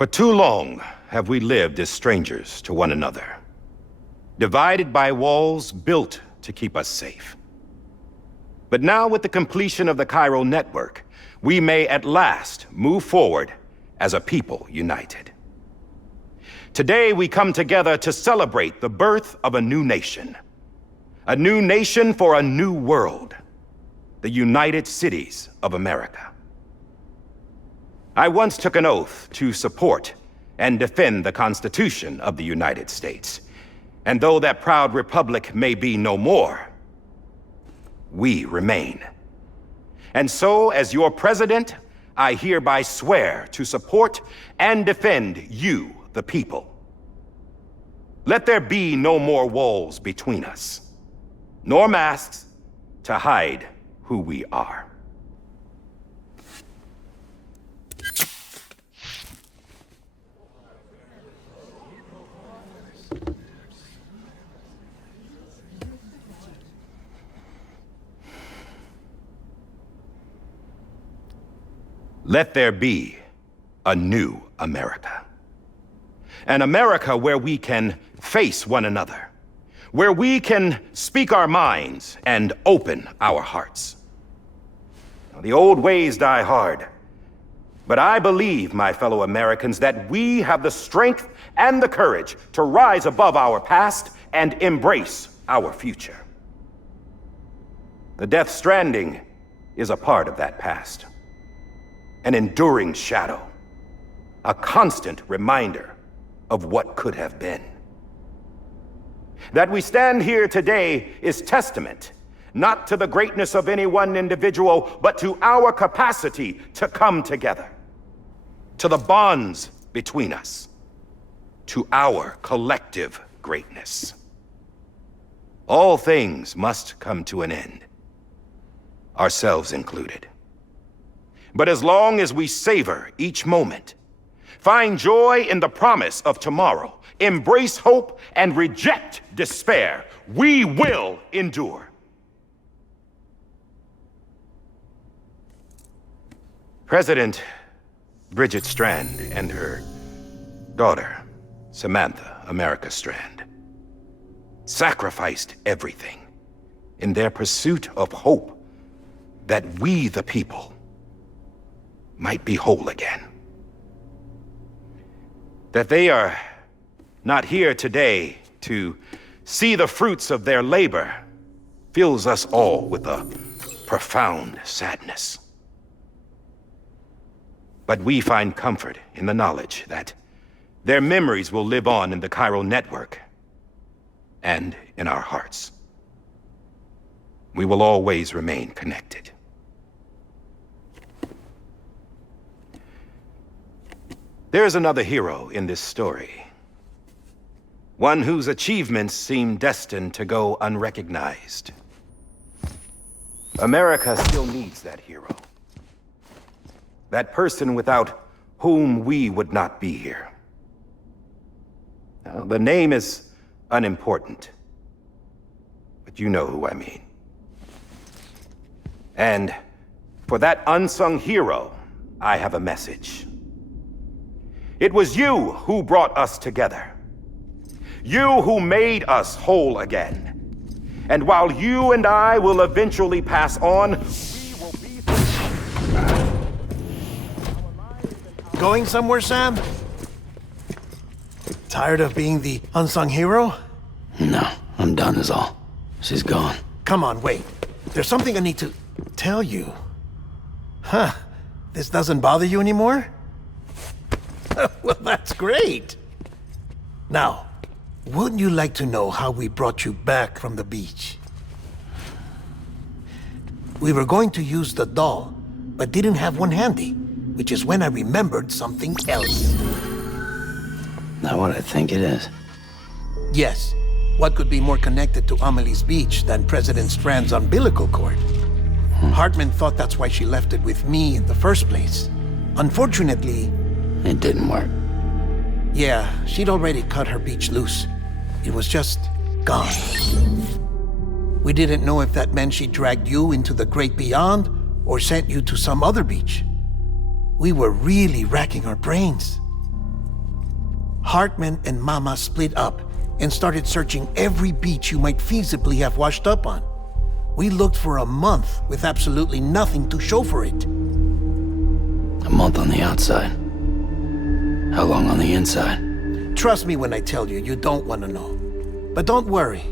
For too long have we lived as strangers to one another, divided by walls built to keep us safe. But now, with the completion of the chiral network, we may at last move forward as a people united. Today we come together to celebrate the birth of a new nation. A new nation for a new world. The United Cities of America. I once took an oath to support and defend the Constitution of the United States. And though that proud republic may be no more, we remain. And so, as your president, I hereby swear to support and defend you, the people. Let there be no more walls between us, nor masks to hide who we are. Let there be a new America. An America where we can face one another, where we can speak our minds and open our hearts. Now, the old ways die hard, but I believe, my fellow Americans, that we have the strength and the courage to rise above our past and embrace our future. The Death Stranding is a part of that past. An enduring shadow, a constant reminder of what could have been. That we stand here today is testament, not to the greatness of any one individual, but to our capacity to come together, to the bonds between us, to our collective greatness. All things must come to an end, ourselves included. But as long as we savor each moment, find joy in the promise of tomorrow, embrace hope, and reject despair, we will endure. President Bridget Strand and her daughter, Samantha America Strand, sacrificed everything in their pursuit of hope that we, the people, might be whole again. That they are not here today to see the fruits of their labor fills us all with a profound sadness. But we find comfort in the knowledge that their memories will live on in the chiral network and in our hearts. We will always remain connected. There's another hero in this story. One whose achievements seem destined to go unrecognized. America still needs that hero. That person without whom we would not be here. Now, the name is unimportant, but you know who I mean. And for that unsung hero, I have a message. It was you who brought us together. You who made us whole again. And while you and I will eventually pass on, we will be... Going somewhere, Sam? Tired of being the unsung hero? No, I'm done is all. She's gone. Come on, wait. There's something I need to tell you. Huh. This doesn't bother you anymore? Well, that's great. Now, wouldn't you like to know how we brought you back from the beach? We were going to use the doll, but didn't have one handy, which is when I remembered something else. Not what I think it is. Yes. What could be more connected to Amelie's beach than President Strand's umbilical cord? Hartman thought that's why she left it with me in the first place. Unfortunately... It didn't work. Yeah, she'd already cut her beach loose. It was just gone. We didn't know if that meant she dragged you into the great beyond or sent you to some other beach. We were really racking our brains. Hartman and Mama split up and started searching every beach you might feasibly have washed up on. We looked for a month with absolutely nothing to show for it. A month on the outside. How long on the inside? Trust me when I tell you, you don't want to know. But don't worry.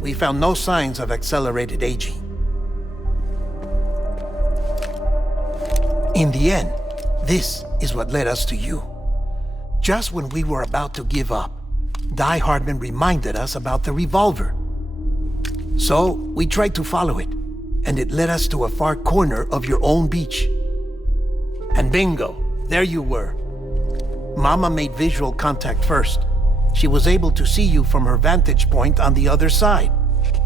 We found no signs of accelerated aging. In the end, this is what led us to you. Just when we were about to give up, Die Hardman reminded us about the revolver. So, we tried to follow it, and it led us to a far corner of your own beach. And bingo, there you were. Mama made visual contact first. She was able to see you from her vantage point on the other side.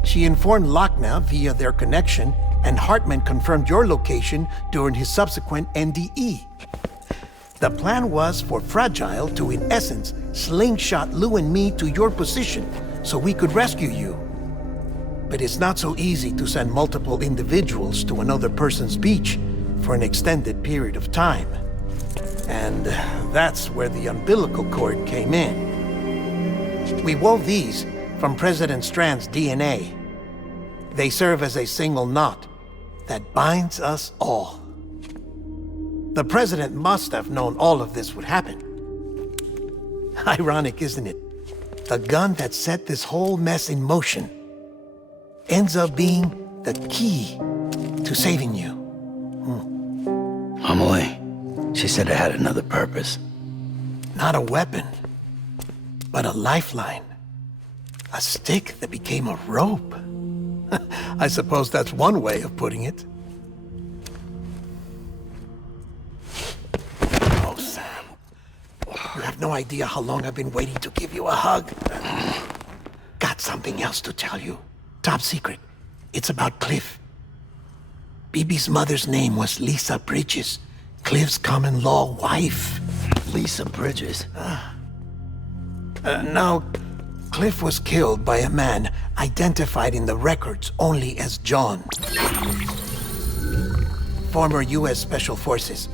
She informed Lochna via their connection, and Hartman confirmed your location during his subsequent NDE. The plan was for Fragile to, in essence, slingshot Lou and me to your position so we could rescue you. But it's not so easy to send multiple individuals to another person's beach for an extended period of time. And that's where the umbilical cord came in. We wove these from President Strand's DNA. They serve as a single knot that binds us all. The President must have known all of this would happen. Ironic, isn't it? The gun that set this whole mess in motion ends up being the key to saving you. Amelie, she said it had another purpose. Not a weapon, but a lifeline. A stick that became a rope. I suppose that's one way of putting it. Oh, Sam. You have no idea how long I've been waiting to give you a hug. Got something else to tell you. Top secret. It's about Cliff. Bibi's mother's name was Lisa Bridges, Cliff's common-law wife. Lisa Bridges. Now, Cliff was killed by a man identified in the records only as John. Former U.S. Special Forces.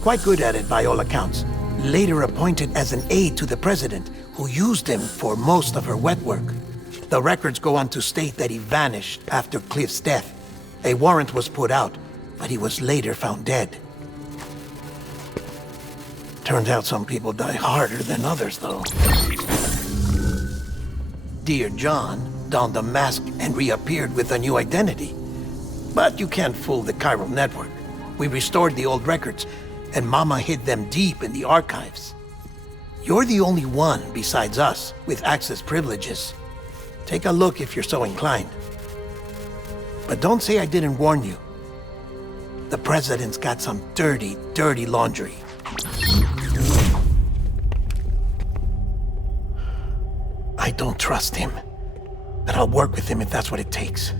Quite good at it by all accounts. Later appointed as an aide to the president, who used him for most of her wet work. The records go on to state that he vanished after Cliff's death. A warrant was put out, but he was later found dead. Turns out some people die harder than others, though. Dear John donned a mask and reappeared with a new identity. But you can't fool the chiral network. We restored the old records, and Mama hid them deep in the archives. You're the only one besides us with access privileges. Take a look if you're so inclined. But don't say I didn't warn you. The president's got some dirty, dirty laundry. I don't trust him, but I'll work with him if that's what it takes.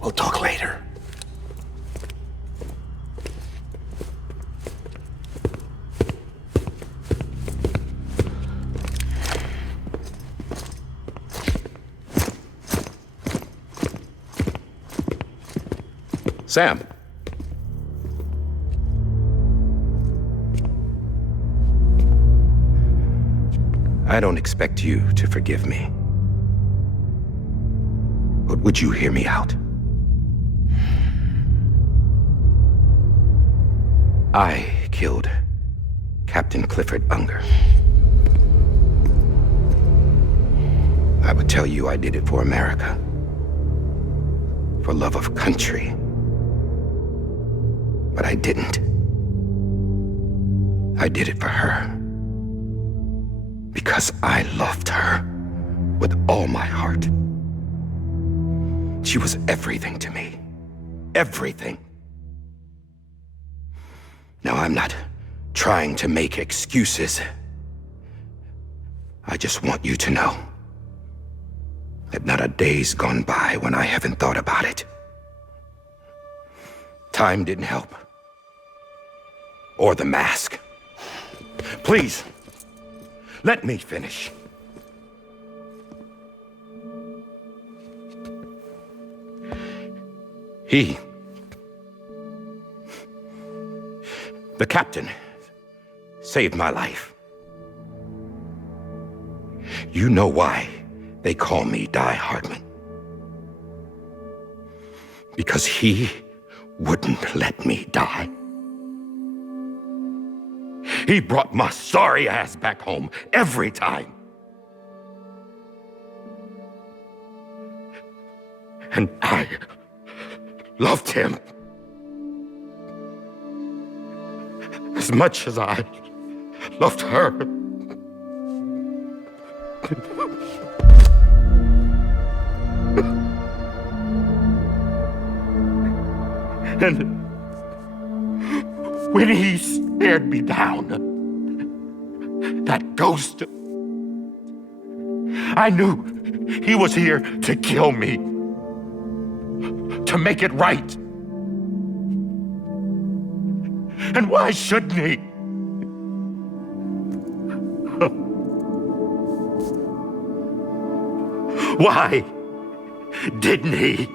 We'll talk later. Sam. I don't expect you to forgive me. But would you hear me out? I killed Captain Clifford Unger. I would tell you I did it for America. For love of country. But I didn't. I did it for her. Because I loved her with all my heart. She was everything to me. Everything. Now, I'm not trying to make excuses. I just want you to know that not a day's gone by when I haven't thought about it. Time didn't help. Or the mask. Please, let me finish. The captain saved my life. You know why they call me Die Hardman? Because he wouldn't let me die. He brought my sorry ass back home every time. And I loved him as much as I loved her. And when he stared me down, that ghost, I knew he was here to kill me, to make it right. And why shouldn't he? Why didn't he?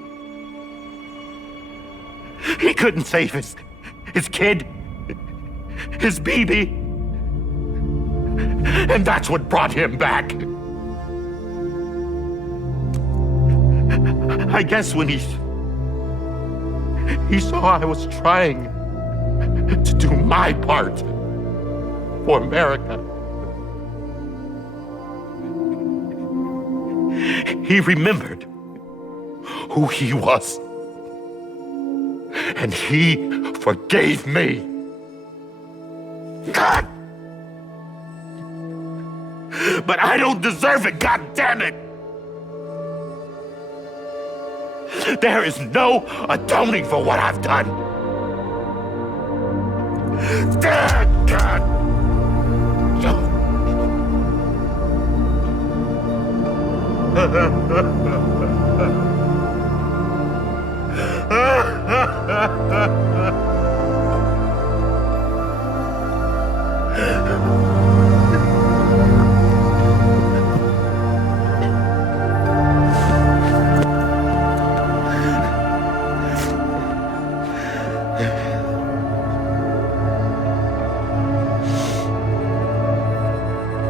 He couldn't save his kid, his baby. And that's what brought him back. I guess when he saw I was trying to do my part for America, he remembered who he was. And he forgave me. God! But I don't deserve it, God damn it! There is no atoning for what I've done. God!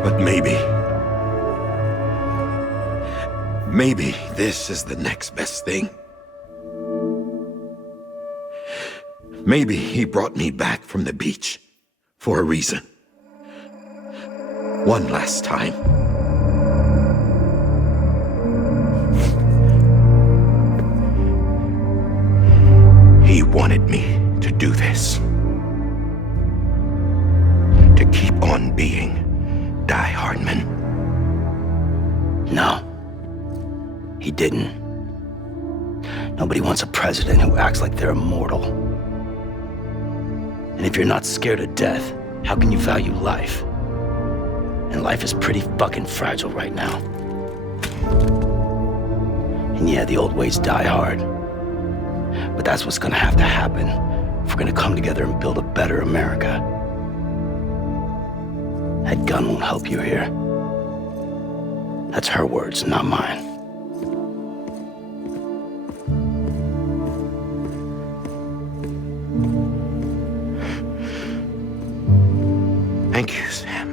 But maybe this is the next best thing. Maybe he brought me back from the beach for a reason. One last time. He wanted me to do this. To keep on being Die Hardman. No, he didn't. Nobody wants a president who acts like they're immortal. And if you're not scared of death, how can you value life? And life is pretty fucking fragile right now. And yeah, the old ways die hard. But that's what's gonna have to happen if we're gonna come together and build a better America. That gun won't help you here. That's her words, not mine. Thank you, Sam.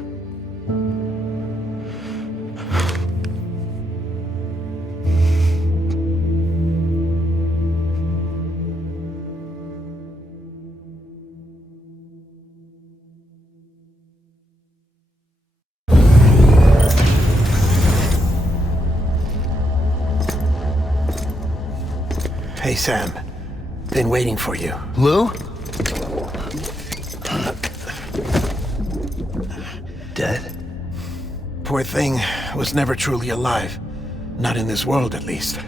Hey, Sam. Been waiting for you. Lou? Dead? Poor thing was never truly alive. Not in this world, at least.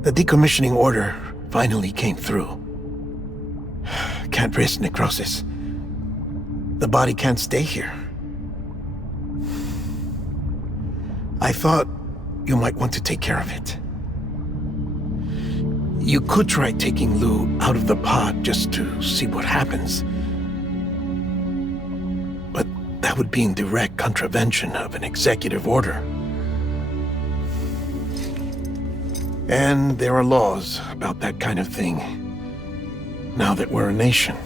The decommissioning order finally came through. Can't risk necrosis. The body can't stay here. I thought you might want to take care of it. You could try taking Lou out of the pod just to see what happens. But that would be in direct contravention of an executive order. And there are laws about that kind of thing, now that we're a nation.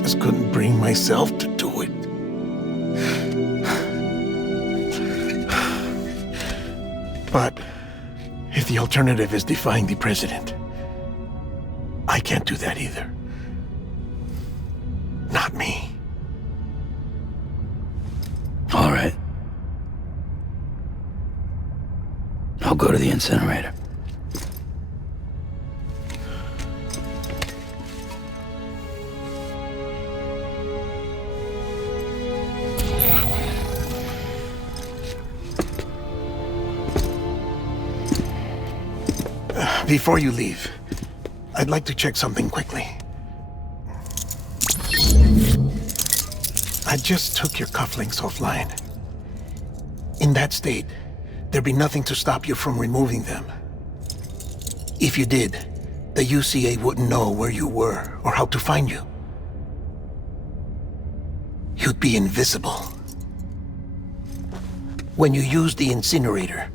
just couldn't bring myself to do it. But if the alternative is defying the president, I can't do that either. Not me. All right. I'll go to the incinerator. Before you leave, I'd like to check something quickly. I just took your cufflinks offline. In that state, there'd be nothing to stop you from removing them. If you did, the UCA wouldn't know where you were or how to find you. You'd be invisible. When you use the incinerator,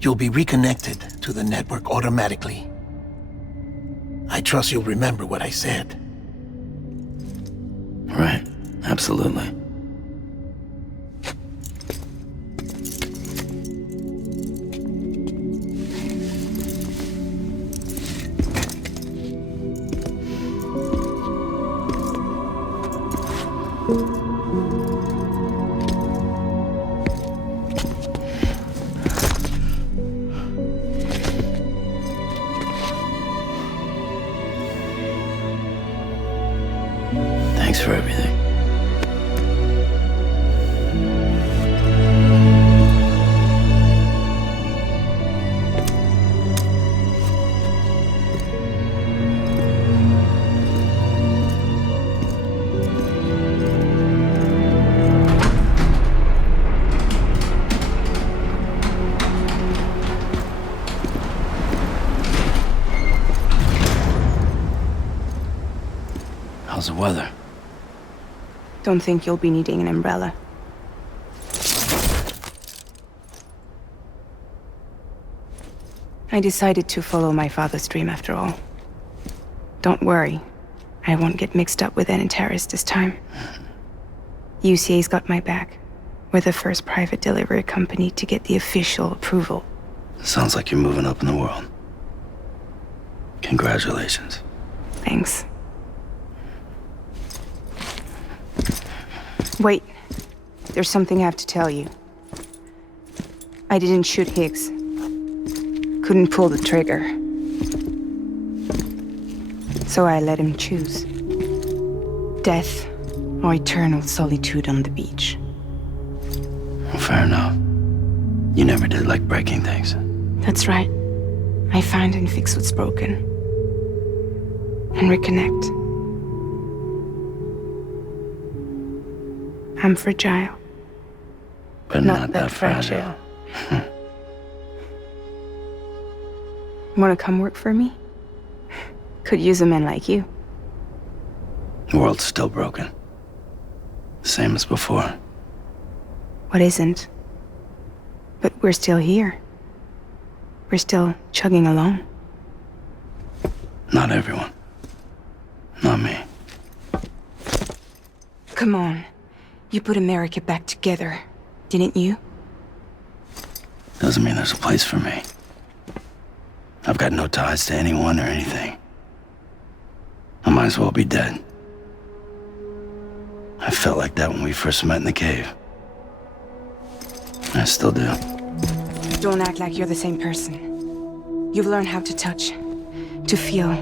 you'll be reconnected to the network automatically. I trust you'll remember what I said. Right. Absolutely. Thanks for everything. How's the weather? Don't think you'll be needing an umbrella. I decided to follow my father's dream after all. Don't worry, I won't get mixed up with any terrorists this time. UCA's got my back. We're the first private delivery company to get the official approval. Sounds like you're moving up in the world. Congratulations. Thanks. Wait, there's something I have to tell you. I didn't shoot Higgs. Couldn't pull the trigger. So I let him choose. Death or eternal solitude on the beach. Well, fair enough. You never did like breaking things. That's right. I find and fix what's broken. And reconnect. I'm fragile. But not that fragile. Wanna come work for me? Could use a man like you. The world's still broken. Same as before. What isn't? But we're still here. We're still chugging along. Not everyone. Not me. Come on. You put America back together, didn't you? Doesn't mean there's a place for me. I've got no ties to anyone or anything. I might as well be dead. I felt like that when we first met in the cave. I still do. Don't act like you're the same person. You've learned how to touch, to feel.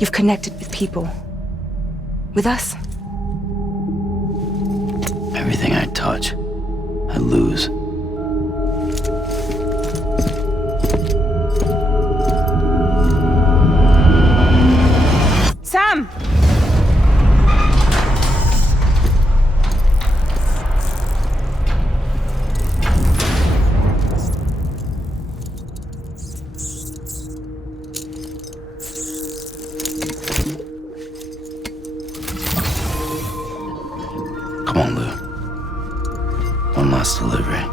You've connected with people. With us. Everything I touch, I lose. Sam! Come on, Lou. One last delivery.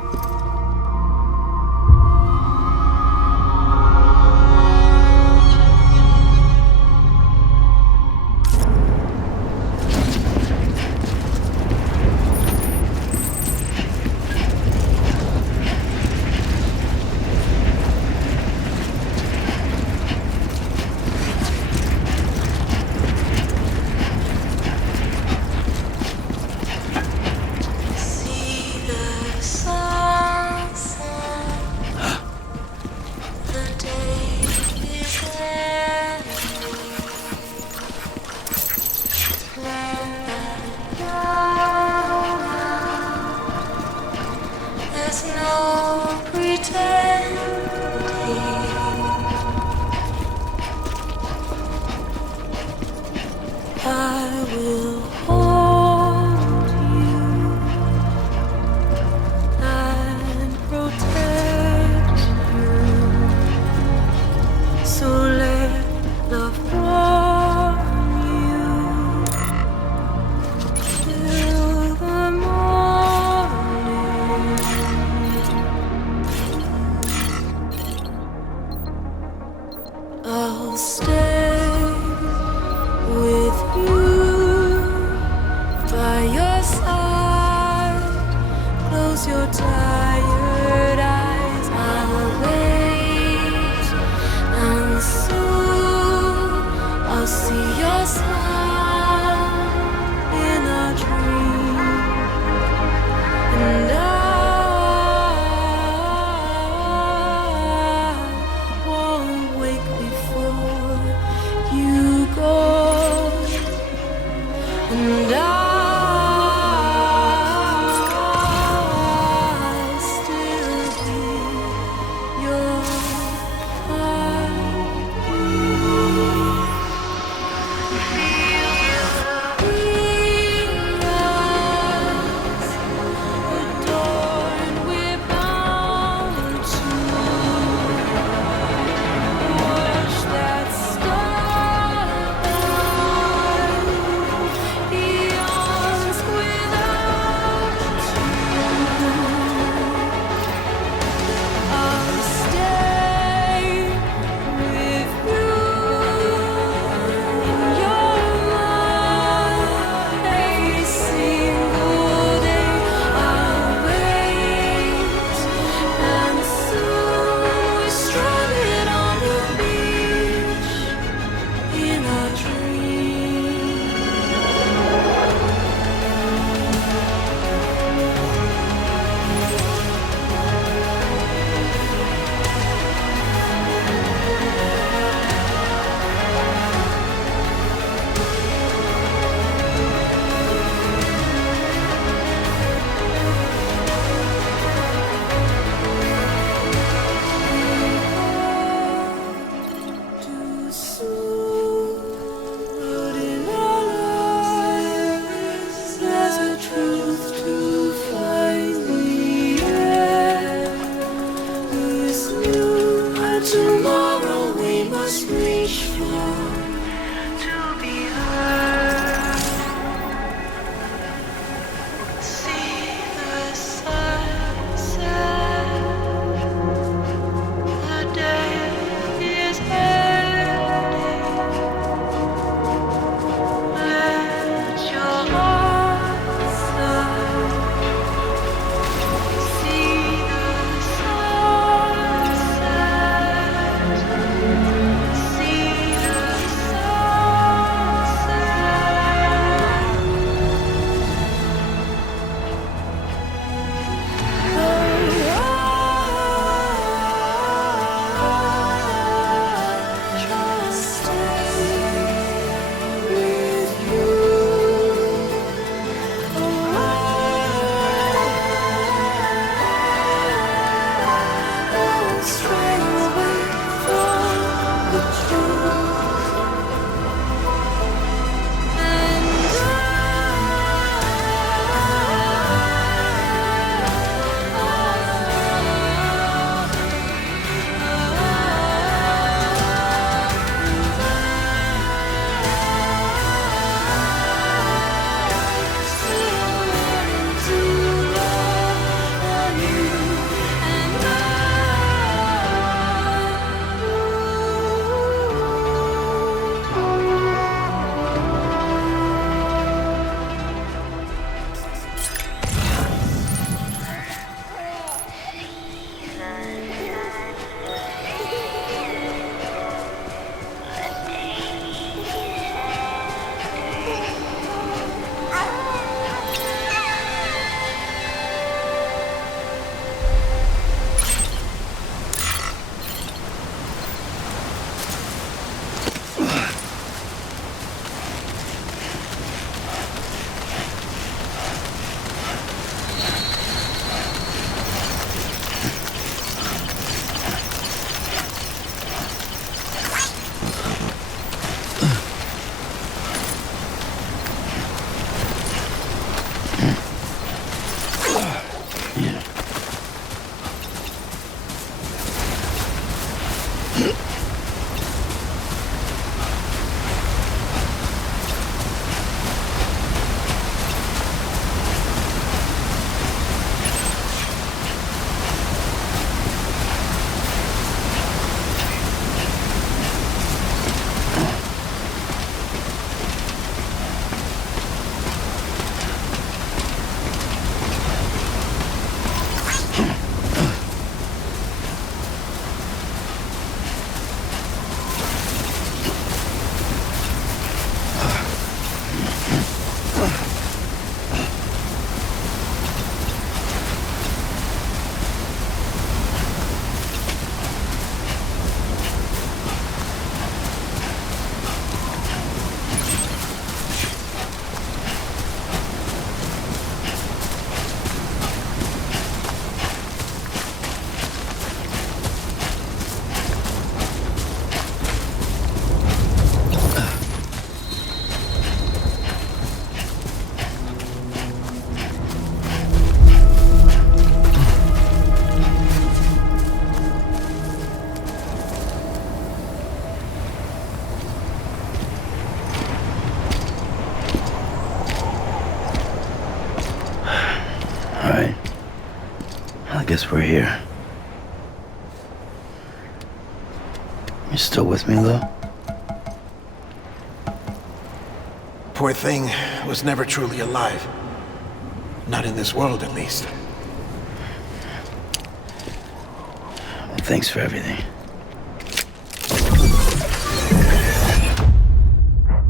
will hold you and protect you. So let love warm you till the morning. I'll stay with you guess we're here. You still with me, Lou? Poor thing was never truly alive. Not in this world, at least. Well, thanks for everything.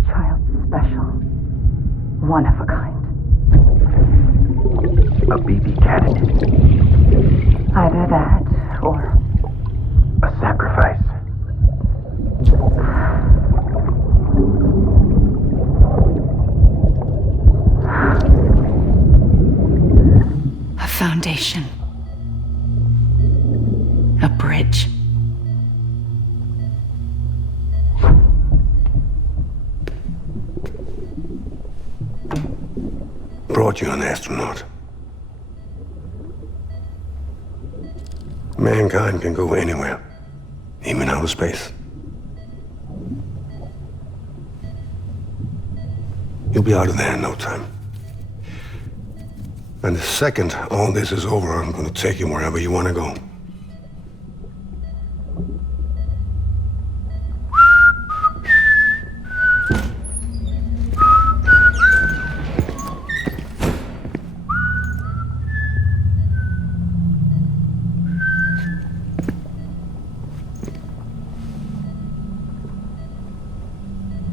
Child's special. One of a kind. A BB candidate. Either that, or A sacrifice. a foundation. A bridge. Brought you an astronaut. Mankind can go anywhere, even outer space. You'll be out of there in no time. And the second all this is over, I'm going to take you wherever you want to go.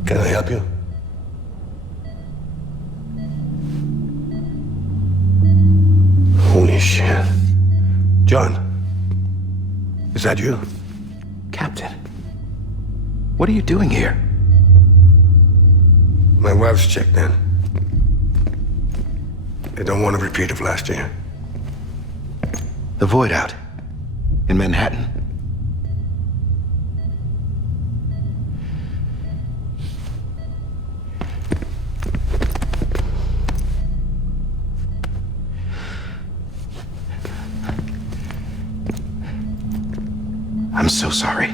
Can I help you? Holy shit. John, is that you? Captain, what are you doing here? My wife's checked in. They don't want a repeat of last year. The void out in Manhattan. I'm so sorry.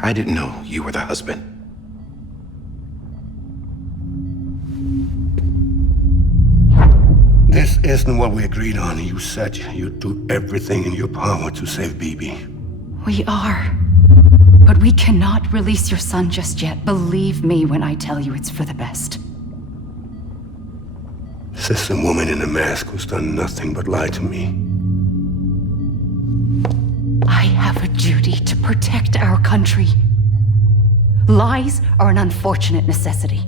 I didn't know you were the husband. This isn't what we agreed on. You said you'd do everything in your power to save BB. We are. But we cannot release your son just yet. Believe me when I tell you it's for the best. This is a woman in a mask who's done nothing but lie to me. I have a duty to protect our country. Lies are an unfortunate necessity.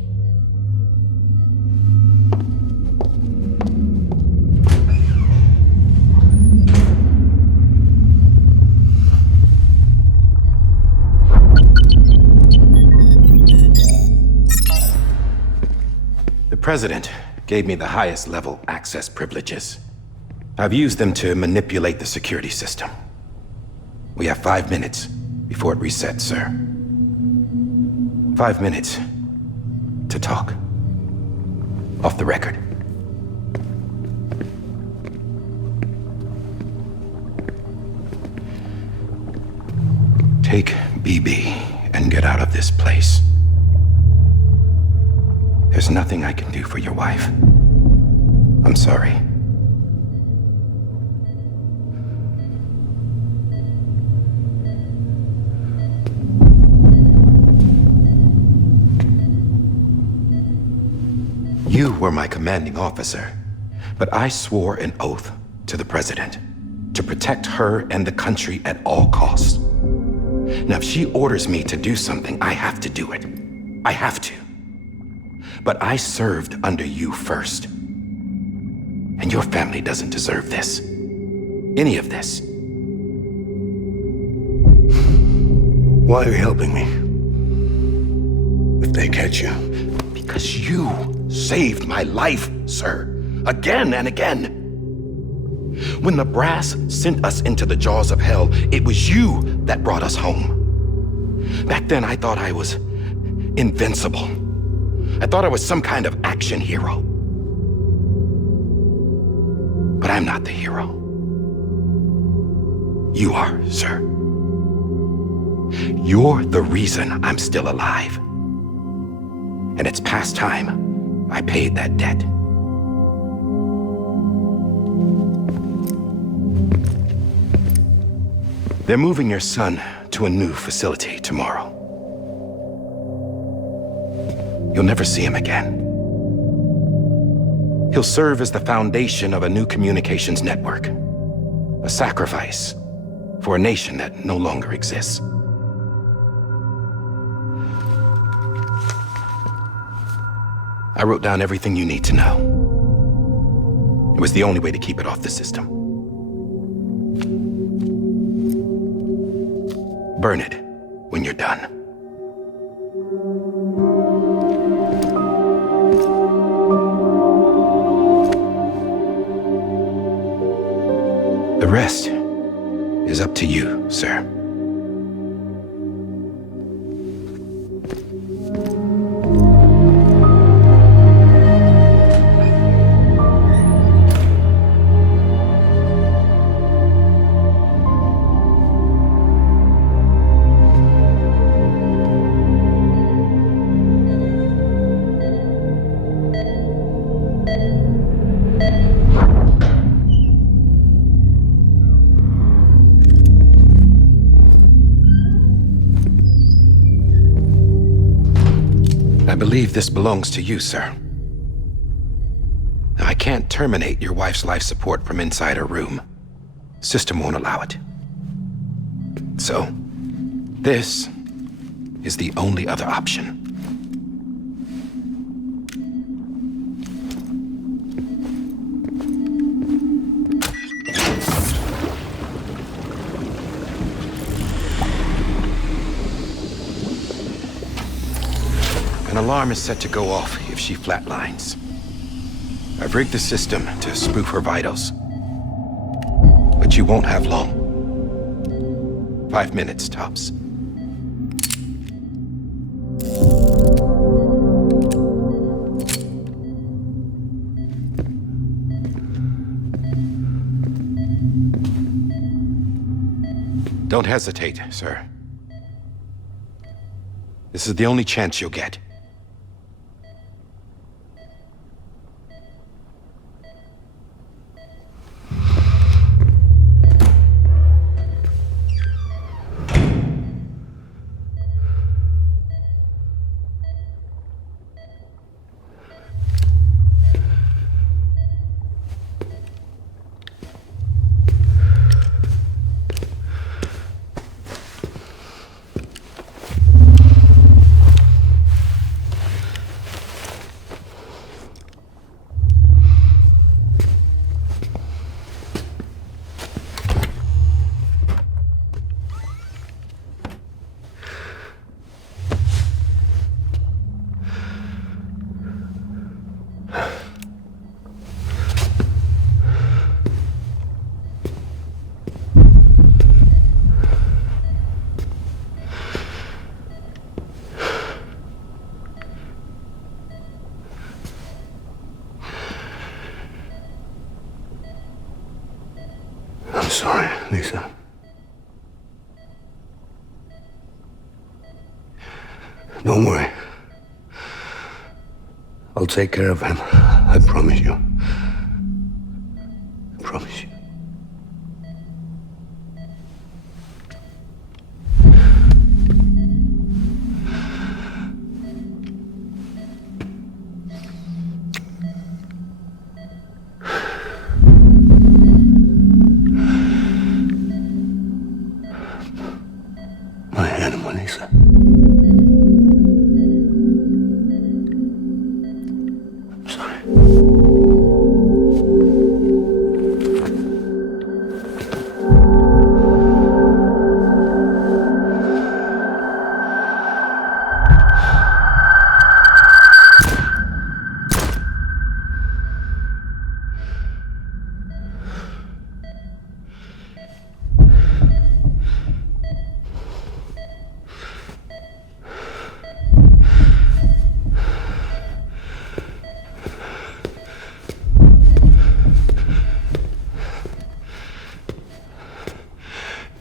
The President gave me the highest level access privileges. I've used them to manipulate the security system. We have 5 minutes before it resets, sir. 5 minutes to talk. Off the record. Take BB and get out of this place. There's nothing I can do for your wife. I'm sorry. You were my commanding officer, but I swore an oath to the President to protect her and the country at all costs. Now, if she orders me to do something, I have to do it. I have to. But I served under you first. And your family doesn't deserve this. Any of this. Why are you helping me? If they catch you. Because you saved my life, sir. Again and again. When the brass sent us into the jaws of hell, it was you that brought us home. Back then, I thought I was invincible. I thought I was some kind of action hero. But I'm not the hero. You are, sir. You're the reason I'm still alive. And it's past time I paid that debt. They're moving your son to a new facility tomorrow. You'll never see him again. He'll serve as the foundation of a new communications network. A sacrifice for a nation that no longer exists. I wrote down everything you need to know. It was the only way to keep it off the system. Burn it when you're done. The rest is up to you, sir. I believe this belongs to you, sir. Now, I can't terminate your wife's life support from inside her room. System won't allow it. So, this is the only other option. An alarm is set to go off if she flatlines. I've rigged the system to spoof her vitals. But you won't have long. 5 minutes, tops. Don't hesitate, sir. This is the only chance you'll get. I'm sorry, Lisa. Don't worry. I'll take care of him. I promise you. I promise you. My animal, Lisa. I'm sorry.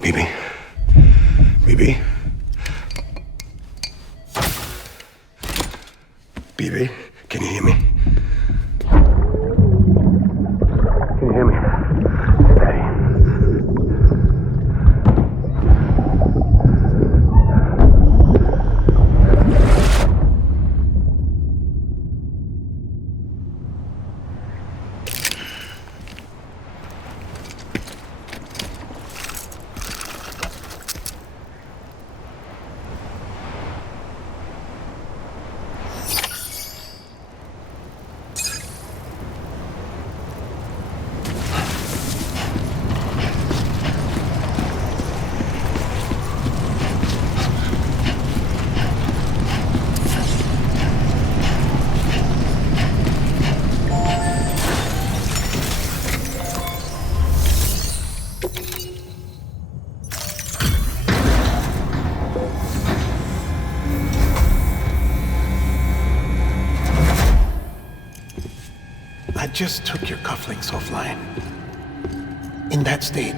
BB. BB. BB, can you hear me? Can you hear me? Daddy. I just took your cufflinks offline. In that state,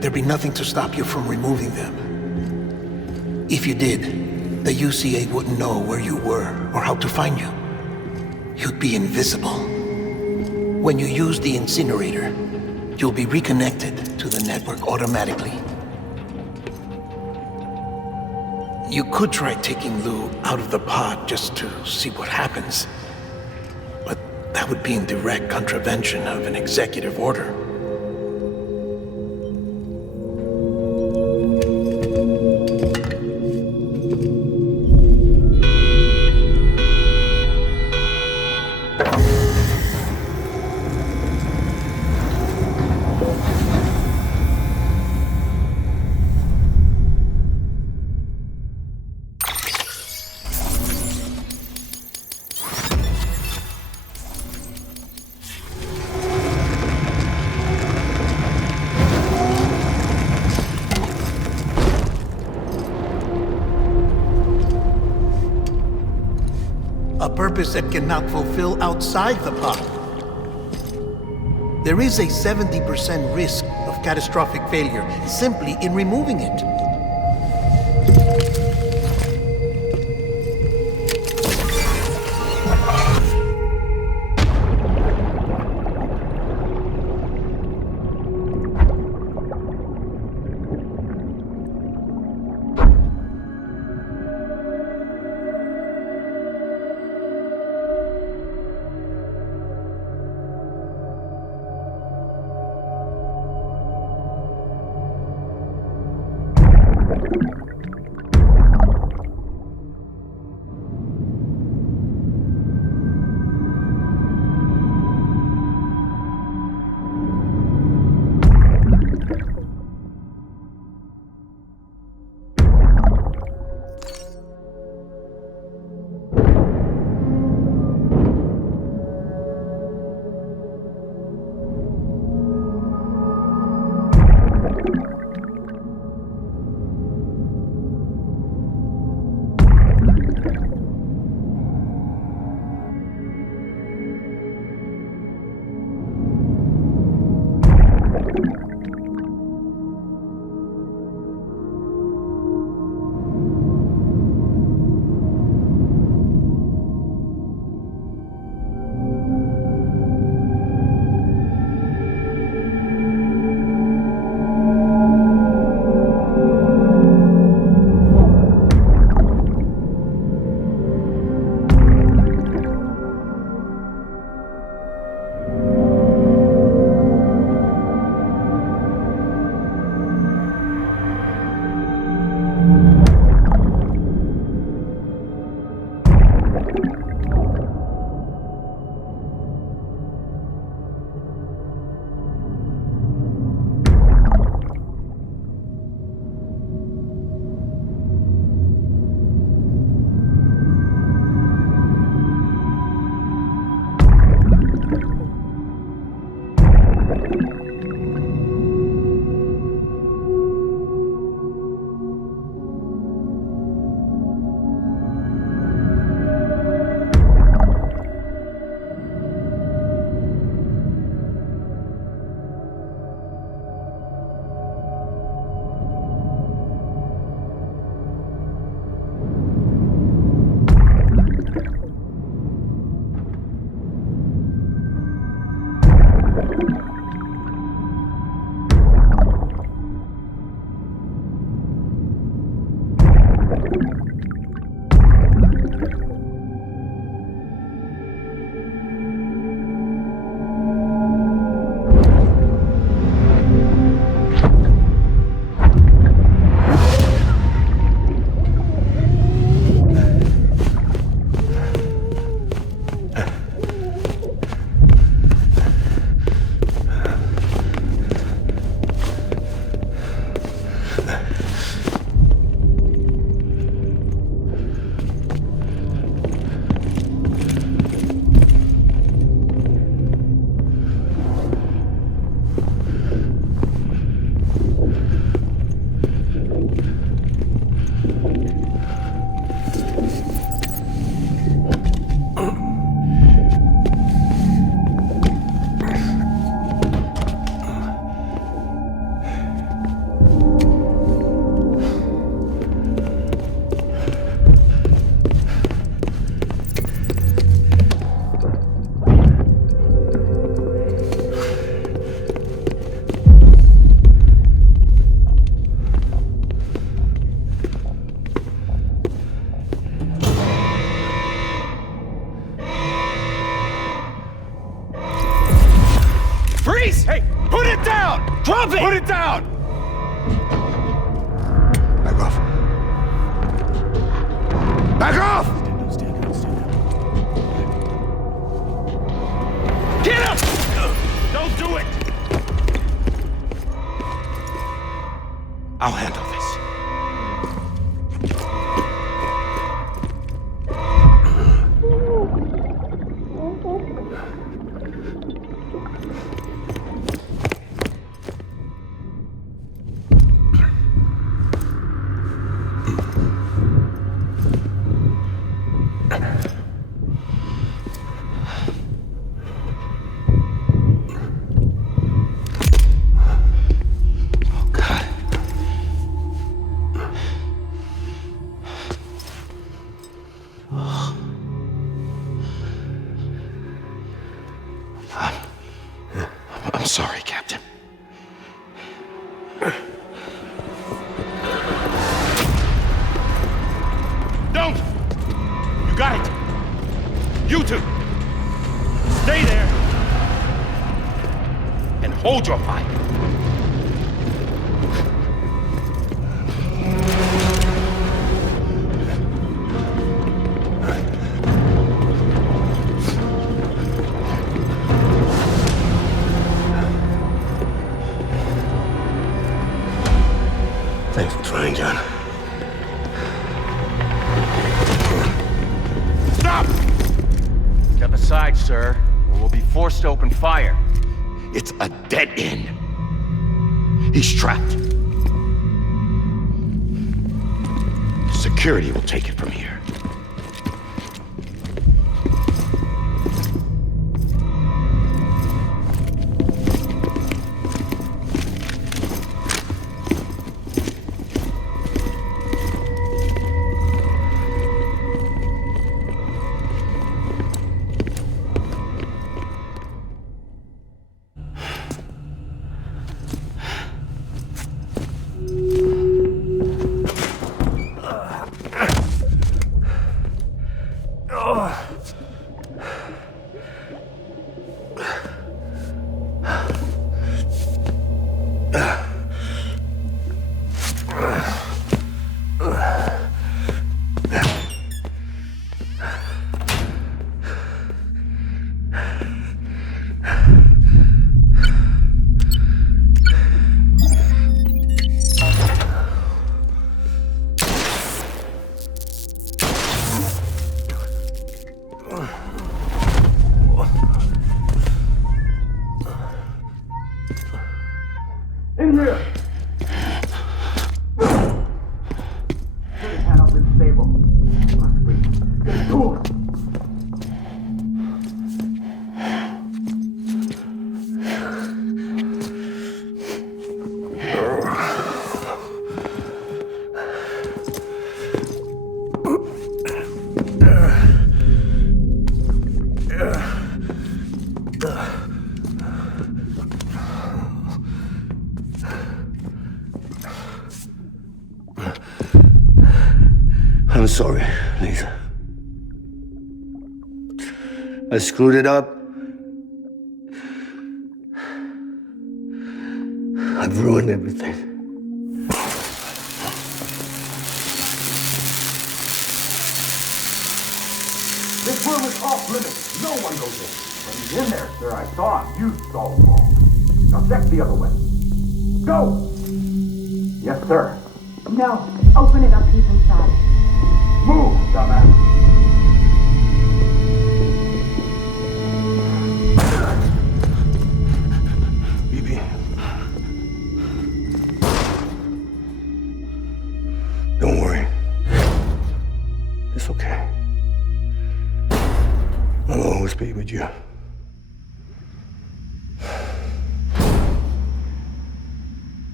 there'd be nothing to stop you from removing them. If you did, the UCA wouldn't know where you were or how to find you. You'd be invisible. When you use the incinerator, you'll be reconnected to the network automatically. You could try taking Lou out of the pod just to see what happens. But that would be in direct contravention of an executive order. A purpose that cannot fulfill outside the pod. There is a 70% risk of catastrophic failure simply in removing it. face! Hey, put it down! Drop it! Put it down! Back off. Back off! Get up! Don't do it! I'll handle this. I'm sorry, Captain. Don't! You got it! You two! Stay there! And hold your fire! Thanks for trying, John. Stop! Step aside, sir, or we'll be forced to open fire. It's a dead end. He's trapped. Security will take it from here. I'm sorry, Lisa. I screwed it up. I've ruined everything. This room is off limits. No one goes in. But he's in there, sir. I saw him. You saw him wrong. Now check the other way. Go! Yes, sir. No, open it up, he's inside. Move, dumbass. BB. Don't worry. It's okay. I'll always be with you.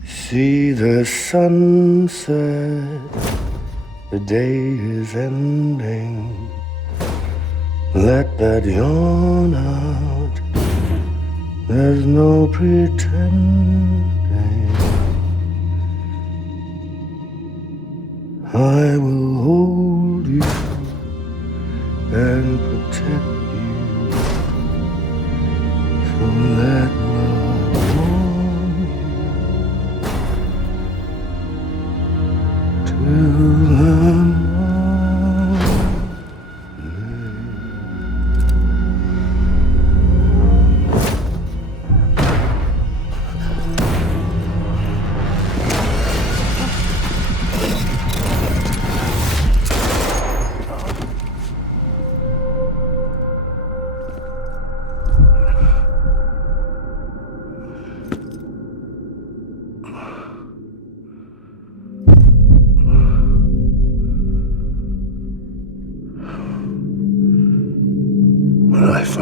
See the sunset, the day is ending. Let that yawn out, there's no pretending. I will hold you and protect you. So let love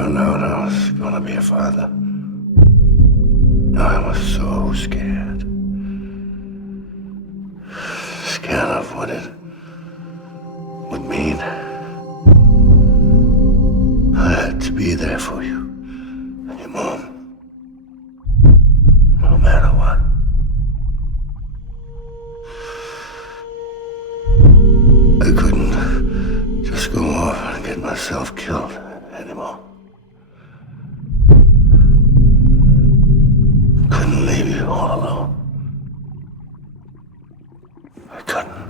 found out I was gonna be a father, I was so scared. Scared of what it would mean. I had to be there for you and your mom, no matter what. I couldn't just go off and get myself killed anymore. Couldn't leave you all alone. I couldn't.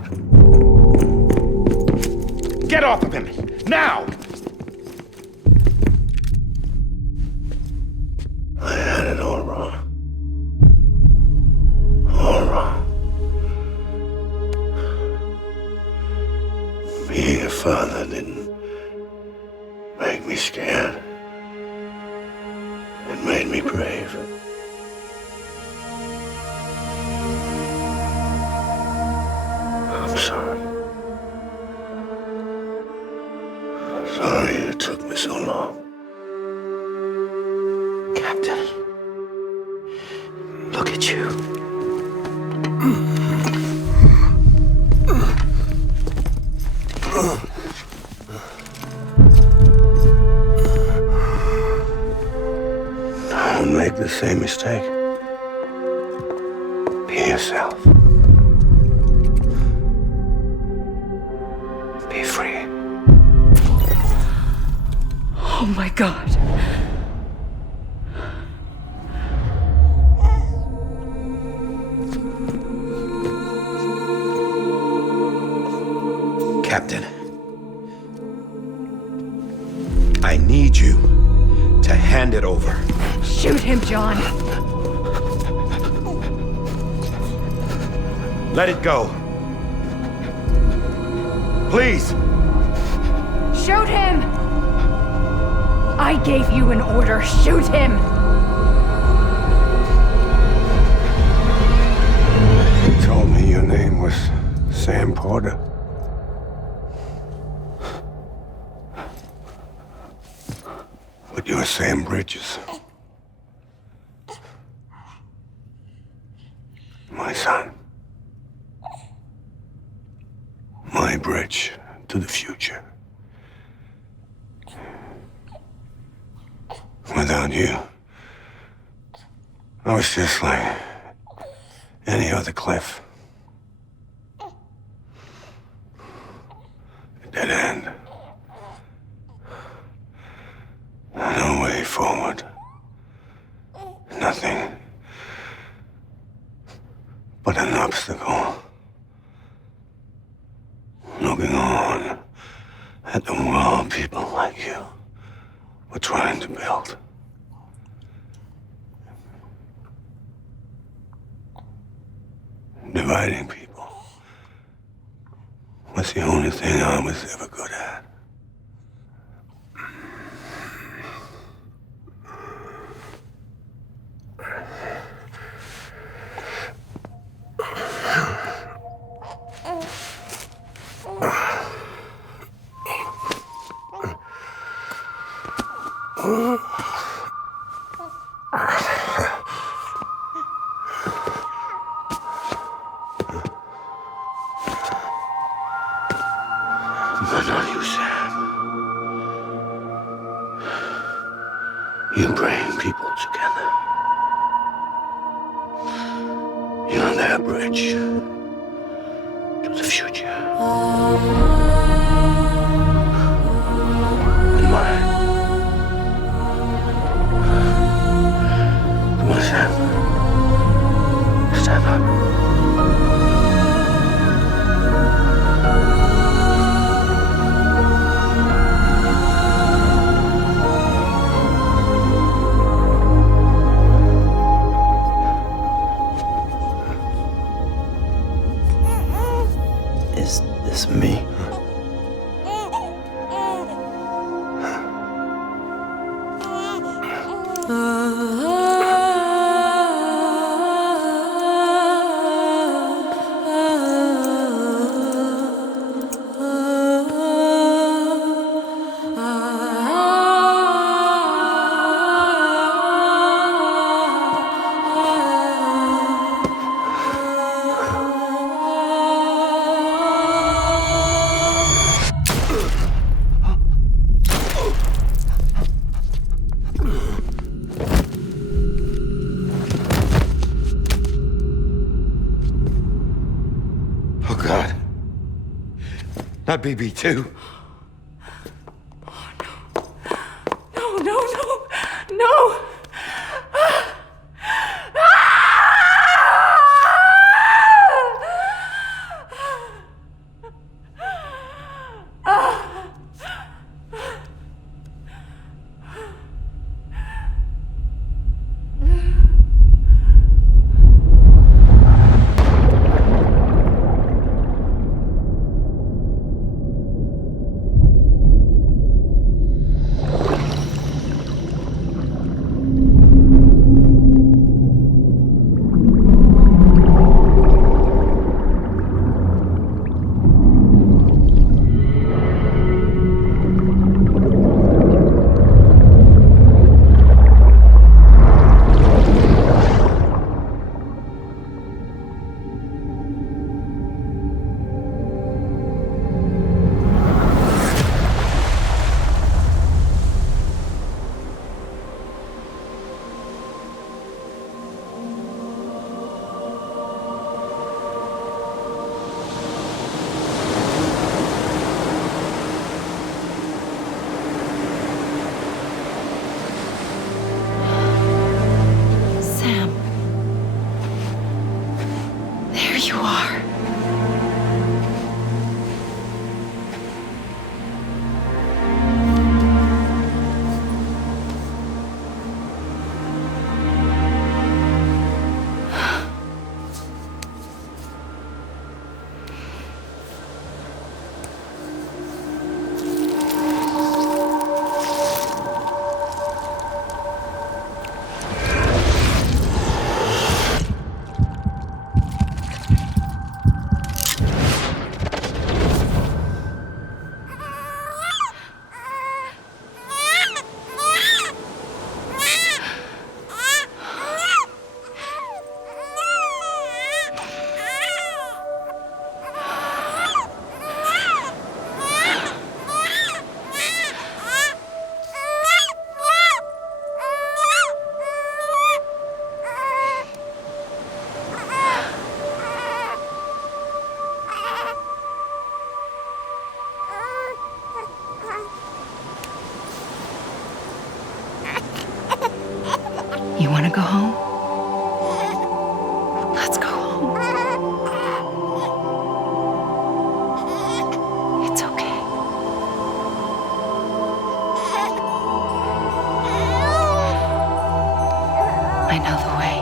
Get off of him! Now! I had it all wrong. All wrong. Being a father didn't make me scared. It made me brave. I'm sorry. Sorry it took me so long. Captain, look at you. Don't make the same mistake. Be yourself. Be free. Oh my God. Captain, I need you to hand it over. Shoot him, John. Let it go. Please. Shoot him! I gave you an order. Shoot him! You told me your name was Sam Porter. But you're Sam Bridges. My son. My bridge to the future. Without you, I was just like any other Cliff. A dead end. No way forward. Nothing but an obstacle. Looking on at the world people like you were trying to build. Dividing people was the only thing I was ever good at. But not you, Sam. You bring people together. You're their bridge to the future. And mine. Come on, Sam. Stand up. Is this me? My BB2. No, no, no, no! You want to go home? Let's go home. It's okay. I know the way.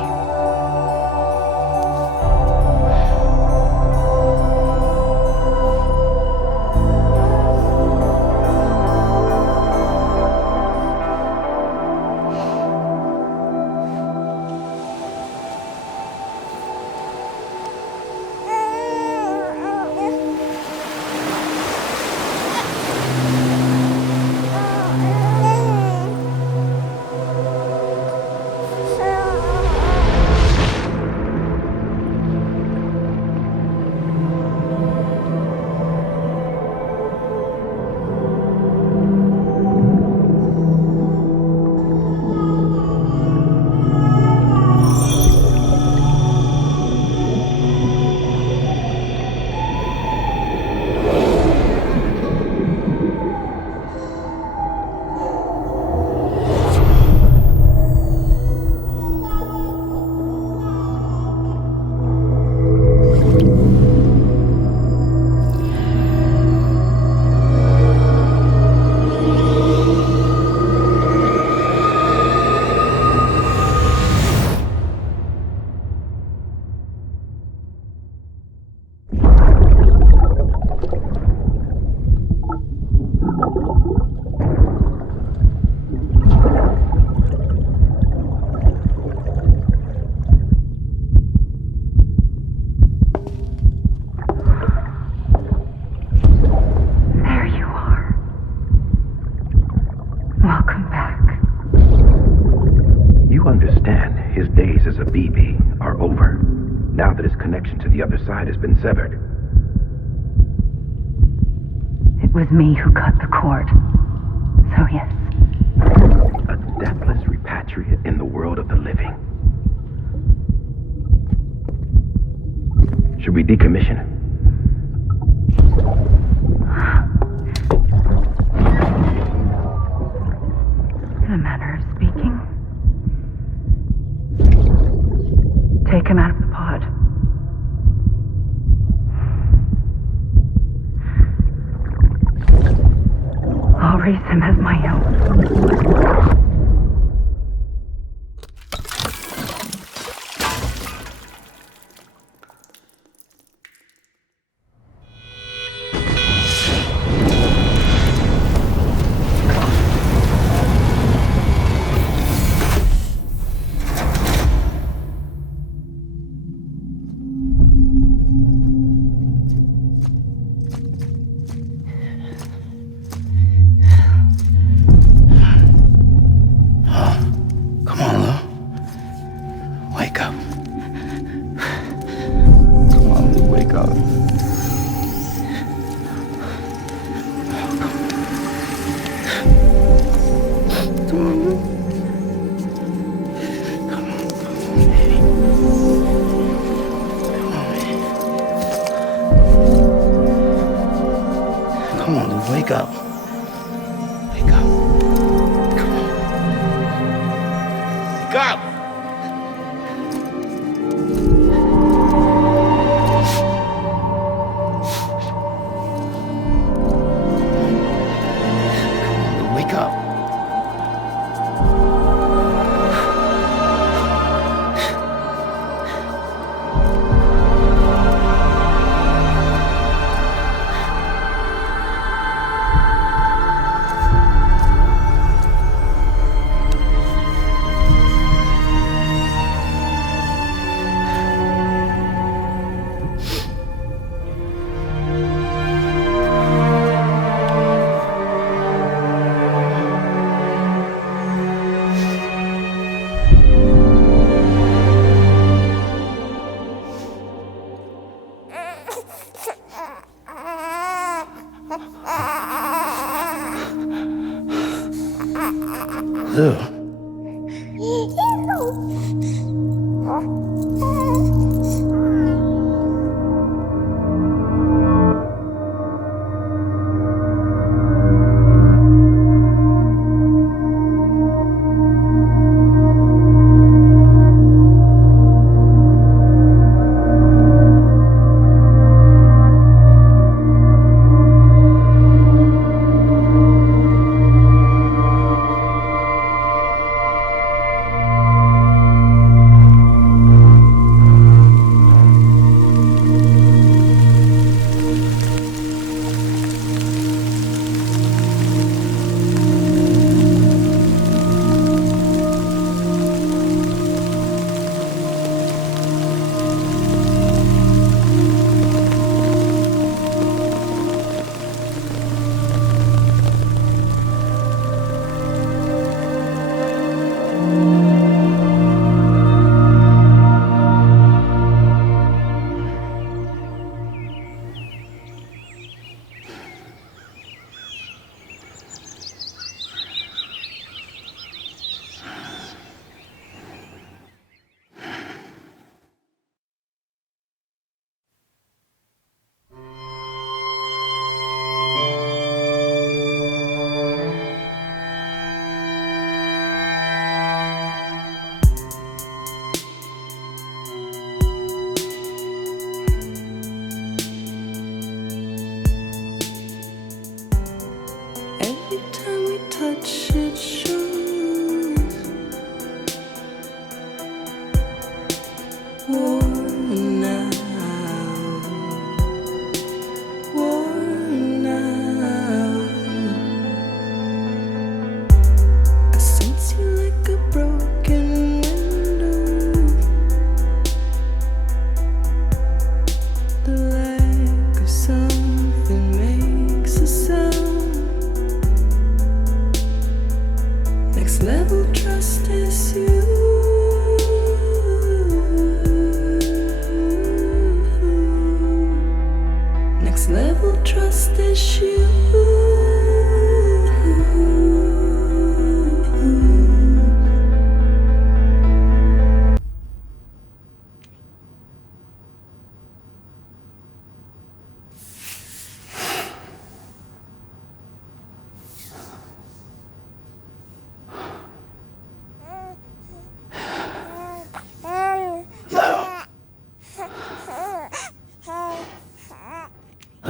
The other side has been severed. It was me who cut the cord. So yes. A deathless repatriate in the world of the living. Should we decommission it? a manner of speaking. Take him out of the pod. I'll raise him as my own. Wake up. Wake up. Come on. Wake up! Come on, wake up. Lou.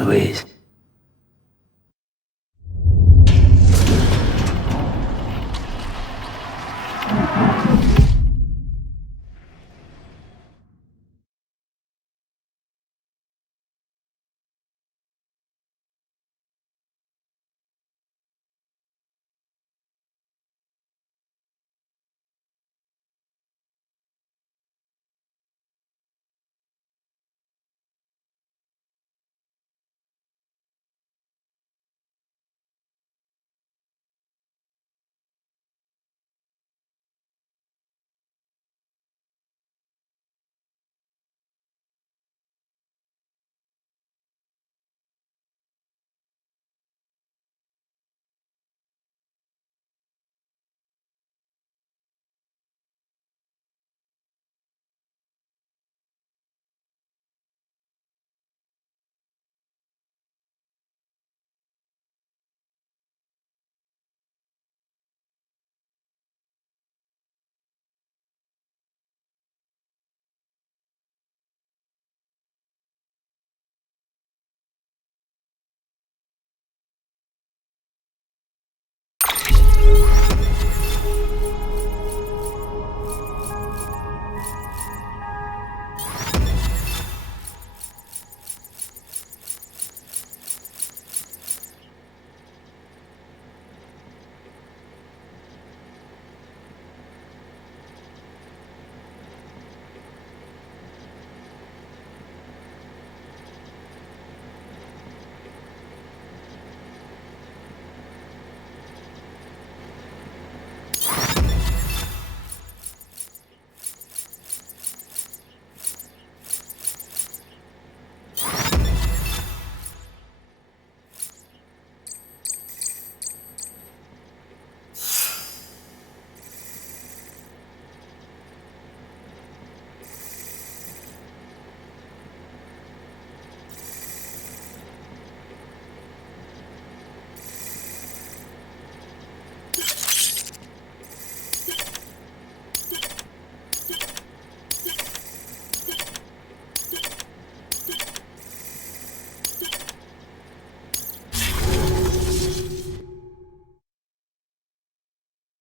Louise.